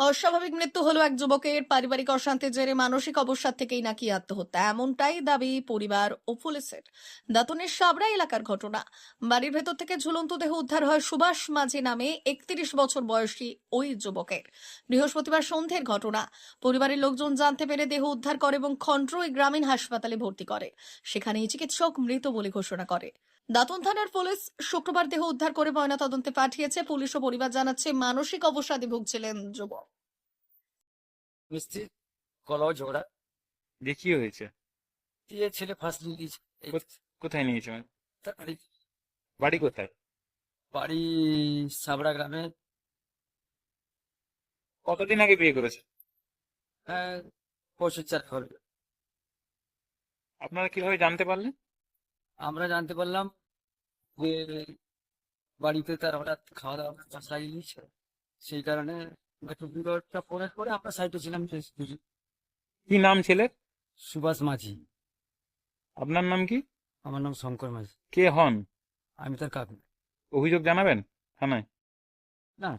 অস্বাভাবিক মৃত্যু হলো এক যুবকের পারিবারিক অশান্তির জেরে মানসিক অবসাদ থেকেই নাকি আত্মহত্যা। এমনটাই দাবি পরিবার ও পুলিশের। দাতনের সাবরা এলাকার ঘটনা। বাড়ির ভেতর থেকে ঝুলন্ত দেহ উদ্ধার হয় সুভাষ মাঝি নামে একত্রিশ বছর বয়সী ওই যুবকের। বৃহস্পতিবার সন্ধ্যের ঘটনা। পরিবারের লোকজন জানতে পেরে দেহ উদ্ধার করে এবং খন্ড্রই গ্রামীণ হাসপাতালে ভর্তি করে। সেখানেই চিকিৎসক মৃত বলে ঘোষণা করে। দাতন থানার পুলিশ শুক্রবার দেহ উদ্ধার করে ময়নাতদন্তে পাঠিয়েছে। পুলিশ ও পরিবার জানাচ্ছে মানসিক অবসাদে ভুগছিলেন যুবক। মিস্ত্রি কলাও ঝগড়া। দিয়ে কি হয়েছে? দিয়ে ছেলে ফার্স্ট দিয়েছে। এই কোথ- কোথায় নিয়েছে মানে? তার বাড়ি। বাড়ি কোথায়? বাড়ি সাবড়া গ্রামে। কতদিন আগে বিয়ে করেছে? হ্যাঁ পরশু চার হবে আপনারা কীভাবে জানতে পারলেন? আমরা জানতে পারলাম যে বাড়িতে তার হঠাৎ খাওয়া দাওয়া চাষ লাগিয়ে দিয়েছে সেই কারণে একটু বিরোধটা পরে পরে আমরা সাইডে ছিলাম যে দুজন। কি নাম ছেলের সুভাষ মাঝি। আপনার নাম কি? আমার নাম শঙ্কর মাঝি। কে হন? আমি তার কাকু। অভিযোগ জানাবেন থানায়? না।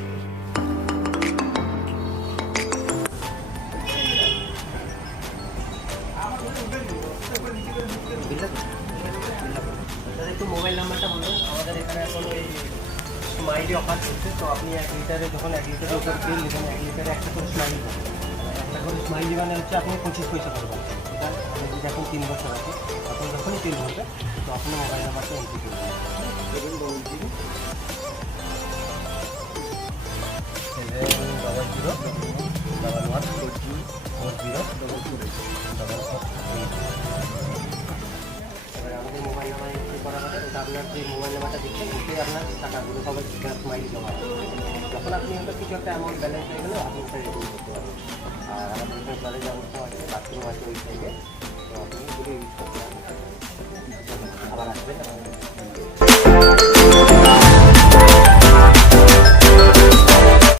mobile নাম্বারটা বলুন। আমাদের এখানে এখন ওই স্মাইলি অফার চলছে। তো আপনি এক লিটারে যখন এক লিটারের উপর তেল নেবেন এক লিটারে একটা করে স্মাইলি পাবেন একটা করে স্মাইলি মানে হচ্ছে আপনি পঁচিশ পয়সা পাবেন আপনি যদি এখন তিন বছর আছে তখন যখনই তিন ভরবে তো আপনি মোবাইল নাম্বারটা এন্ট্রি করবেন seven double zero seven double zero যে মোবাইল এতে আপনার টাকাগুলো সবাই স্মাইল জমা হবে যখন আপনি ওটা কিছু একটা অ্যামাউন্ট ব্যালেন্স হয়ে গেলে, আপনি ওটা রিটার্ন করতে পারবেন। আর আমাদের এখানে কলেজ অবস্থা আছে বাথরুম আছে ওই সাইডে তো আপনি যদি ইউজ করতে পারেন আবার